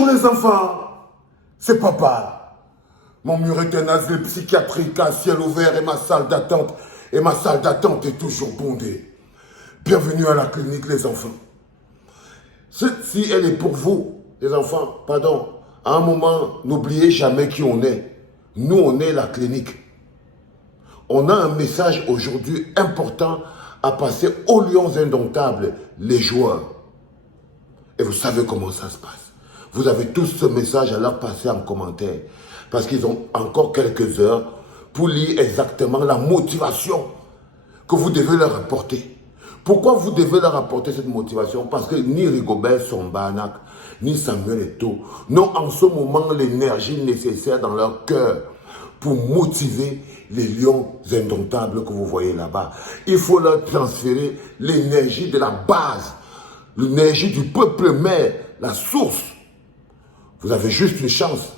Bonjour les enfants, c'est papa. Mon mur est un asile psychiatrique à ciel ouvert et ma salle d'attente est toujours bondée. Bienvenue à la clinique les enfants. Si elle est pour vous, les enfants, pardon, à un moment, n'oubliez jamais qui on est. Nous, on est la clinique. On a un message aujourd'hui important à passer aux lions indomptables, les joueurs. Et vous savez comment ça se passe. Vous avez tous ce message à leur passer en commentaire. Parce qu'ils ont encore quelques heures pour lire exactement la motivation que vous devez leur apporter. Pourquoi vous devez leur apporter cette motivation? Parce que ni Rigobert Sombanak, ni Samuel Eto'o n'ont en ce moment l'énergie nécessaire dans leur cœur pour motiver les lions indomptables que vous voyez là-bas. Il faut leur transférer l'énergie de la base, l'énergie du peuple mère, la source. Vous avez juste une chance.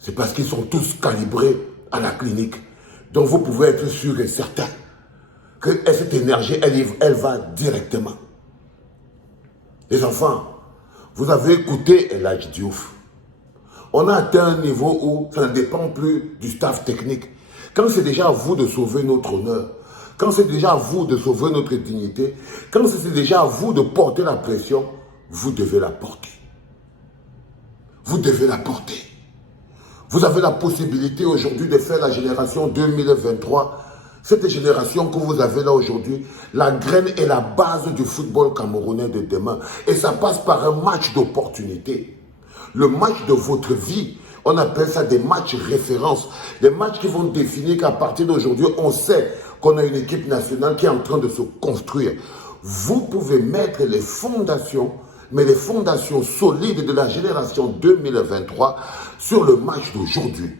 C'est parce qu'ils sont tous calibrés à la clinique. Donc vous pouvez être sûr et certain que cette énergie, elle va directement. Les enfants, vous avez écouté El Hadji Diouf. On a atteint un niveau où ça ne dépend plus du staff technique. Quand c'est déjà à vous de sauver notre honneur, quand c'est déjà à vous de sauver notre dignité, quand c'est déjà à vous de porter la pression, vous devez la porter. Vous devez la porter. Vous avez la possibilité aujourd'hui de faire la génération 2023. Cette génération que vous avez là aujourd'hui, la graine et la base du football camerounais de demain. Et ça passe par un match d'opportunité. Le match de votre vie, on appelle ça des matchs références. Des matchs qui vont définir qu'à partir d'aujourd'hui, on sait qu'on a une équipe nationale qui est en train de se construire. Vous pouvez mettre les fondations, mais les fondations solides de la génération 2023 sur le match d'aujourd'hui.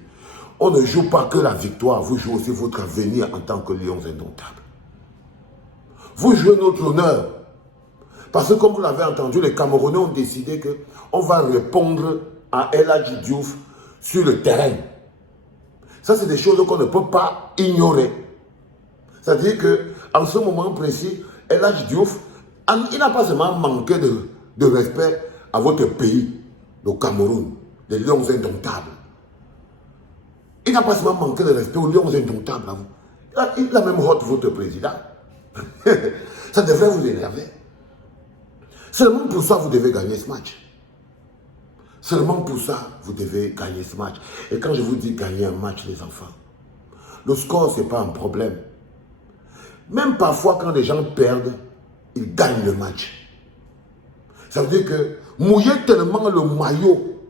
On ne joue pas que la victoire, vous jouez aussi votre avenir en tant que lions indomptables. Vous jouez notre honneur. Parce que comme vous l'avez entendu, les Camerounais ont décidé qu'on va répondre à El Hadji Diouf sur le terrain. Ça, c'est des choses qu'on ne peut pas ignorer. C'est-à-dire qu'en ce moment précis, El Hadji Diouf, il n'a pas seulement manqué de respect à votre pays, le Cameroun, les lions indomptables. Il n'a pas seulement manqué de respect aux lions indomptables. Il a même hâte votre président. Ça devrait vous énerver. Seulement pour ça, vous devez gagner ce match. Seulement pour ça, vous devez gagner ce match. Et quand je vous dis gagner un match, les enfants, le score, ce n'est pas un problème. Même parfois, quand les gens perdent, ils gagnent le match. Ça veut dire que mouiller tellement le maillot,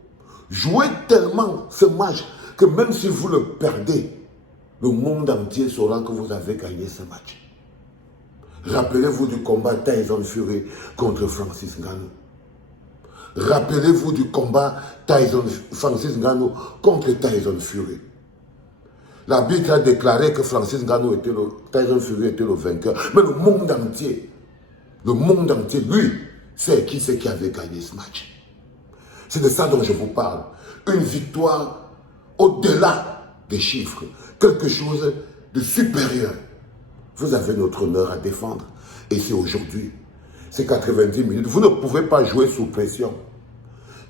jouer tellement ce match, que même si vous le perdez, le monde entier saura que vous avez gagné ce match. Rappelez-vous du combat Tyson Fury contre Francis Ngannou. Rappelez-vous du combat Francis Ngannou contre Tyson Fury. L'arbitre a déclaré que Francis Ngannou Tyson Fury était le vainqueur. Mais le monde entier, lui, c'est qui avait gagné ce match. C'est de ça dont je vous parle. Une victoire au-delà des chiffres. Quelque chose de supérieur. Vous avez notre honneur à défendre. Et c'est aujourd'hui. C'est 90 minutes. Vous ne pouvez pas jouer sous pression.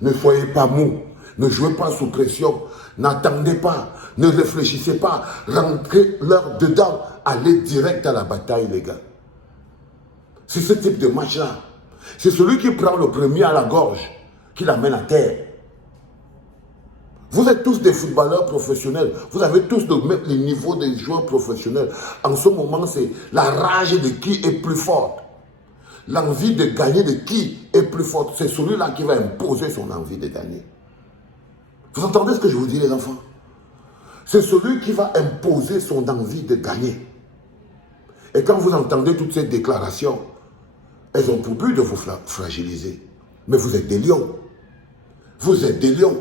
Ne soyez pas mou. Ne jouez pas sous pression. N'attendez pas. Ne réfléchissez pas. Rentrez-leur dedans. Allez direct à la bataille, les gars. C'est ce type de match-là. C'est celui qui prend le premier à la gorge, qui l'amène à terre. Vous êtes tous des footballeurs professionnels. Vous avez tous le niveau des joueurs professionnels. En ce moment, c'est la rage de qui est plus forte. L'envie de gagner de qui est plus forte. C'est celui-là qui va imposer son envie de gagner. Vous entendez ce que je vous dis, les enfants? C'est celui qui va imposer son envie de gagner. Et quand vous entendez toutes ces déclarations, elles ont pour but de vous fragiliser. Mais vous êtes des lions. Vous êtes des lions.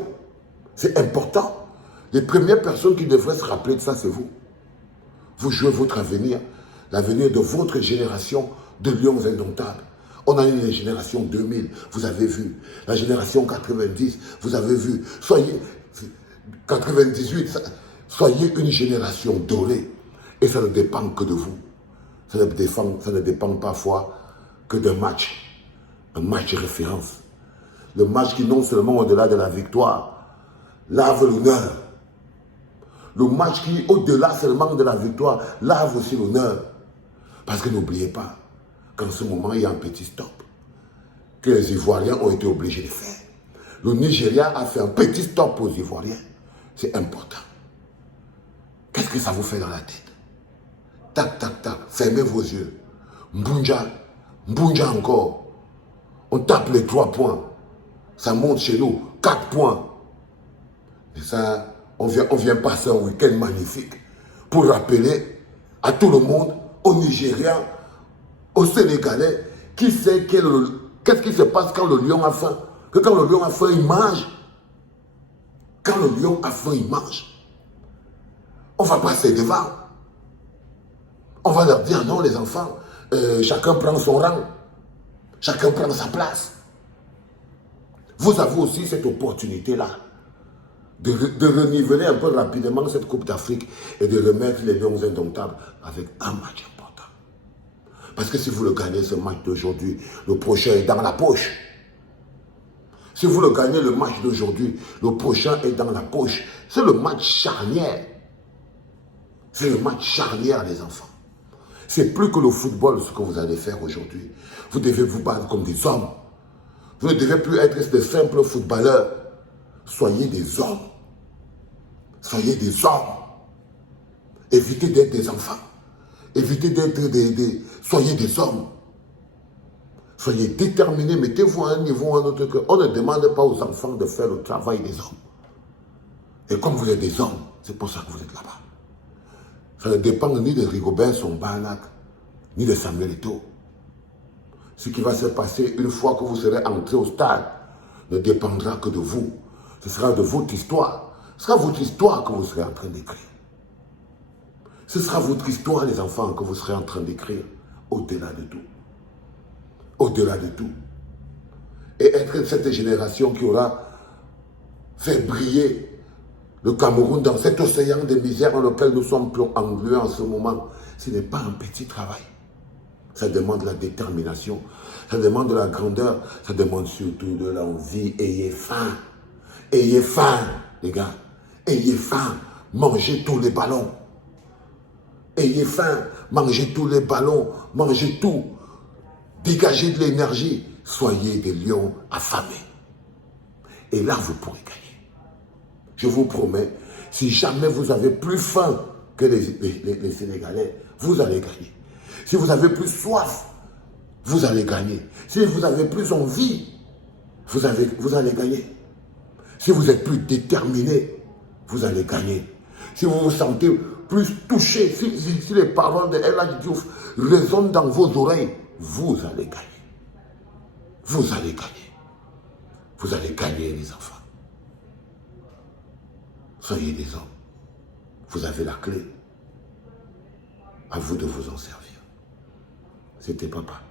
C'est important. Les premières personnes qui devraient se rappeler de ça, c'est vous. Vous jouez votre avenir, l'avenir de votre génération de lions indomptables. On a une génération 2000, vous avez vu. La génération 90, vous avez vu. Soyez 98, soyez une génération dorée. Et ça ne dépend que de vous. Ça ne dépend parfois que d'un match. Un match de référence. Le match qui, non seulement au-delà de la victoire, lave l'honneur. Le match qui, au-delà seulement de la victoire, lave aussi l'honneur. Parce que n'oubliez pas qu'en ce moment, il y a un petit stop que les Ivoiriens ont été obligés de faire. Le Nigeria a fait un petit stop aux Ivoiriens. C'est important. Qu'est-ce que ça vous fait dans la tête? Tac, tac, tac. Fermez vos yeux. Mbunja. Mbunja encore. On tape les 3 points. Ça monte chez nous. 4 points. Et ça, on vient passer un week-end magnifique pour rappeler à tout le monde, aux Nigériens, aux Sénégalais, qui sait qu'est-ce qui se passe quand le lion a faim. Que quand le lion a faim, il mange. Quand le lion a faim, il mange. On va passer devant. On va leur dire non, les enfants, chacun prend son rang. Chacun prend sa place. Vous avez aussi cette opportunité-là de reniveler un peu rapidement cette Coupe d'Afrique et de remettre les Lions indomptables avec un match important. Parce que si vous le gagnez, ce match d'aujourd'hui, le prochain est dans la poche. Si vous le gagnez, le match d'aujourd'hui, le prochain est dans la poche. C'est le match charnière. C'est le match charnière, les enfants. C'est plus que le football, ce que vous allez faire aujourd'hui. Vous devez vous battre comme des hommes. Vous ne devez plus être de simples footballeurs. Soyez des hommes. Soyez des hommes. Évitez d'être des enfants. Évitez d'être Soyez des hommes. Soyez déterminés. Mettez-vous à un niveau ou à un autre. On ne demande pas aux enfants de faire le travail des hommes. Et comme vous êtes des hommes, c'est pour ça que vous êtes là-bas. Ça ne dépend ni de Rigobert Songbanak, ni de Samuel Eto'o. Ce qui va se passer une fois que vous serez entré au stade ne dépendra que de vous. Ce sera de votre histoire. Ce sera votre histoire que vous serez en train d'écrire. Ce sera votre histoire, les enfants, que vous serez en train d'écrire au-delà de tout. Au-delà de tout. Et être cette génération qui aura fait briller le Cameroun dans cet océan de misère dans lequel nous sommes englués en ce moment, ce n'est pas un petit travail. Ça demande la détermination, ça demande de la grandeur, ça demande surtout de l'envie. Ayez faim. Ayez faim, les gars. Ayez faim. Mangez tous les ballons. Ayez faim. Mangez tous les ballons. Mangez tout. Dégagez de l'énergie. Soyez des lions affamés. Et là, vous pourrez gagner. Je vous promets, si jamais vous avez plus faim que les Sénégalais, vous allez gagner. Si vous avez plus soif, vous allez gagner. Si vous avez plus envie, vous allez gagner. Si vous êtes plus déterminé, vous allez gagner. Si vous vous sentez plus touché, si les paroles de El Hadji Diouf résonnent dans vos oreilles, vous allez gagner. Vous allez gagner. Vous allez gagner, les enfants. Soyez des hommes. Vous avez la clé. À vous de vous en servir. C'était papa.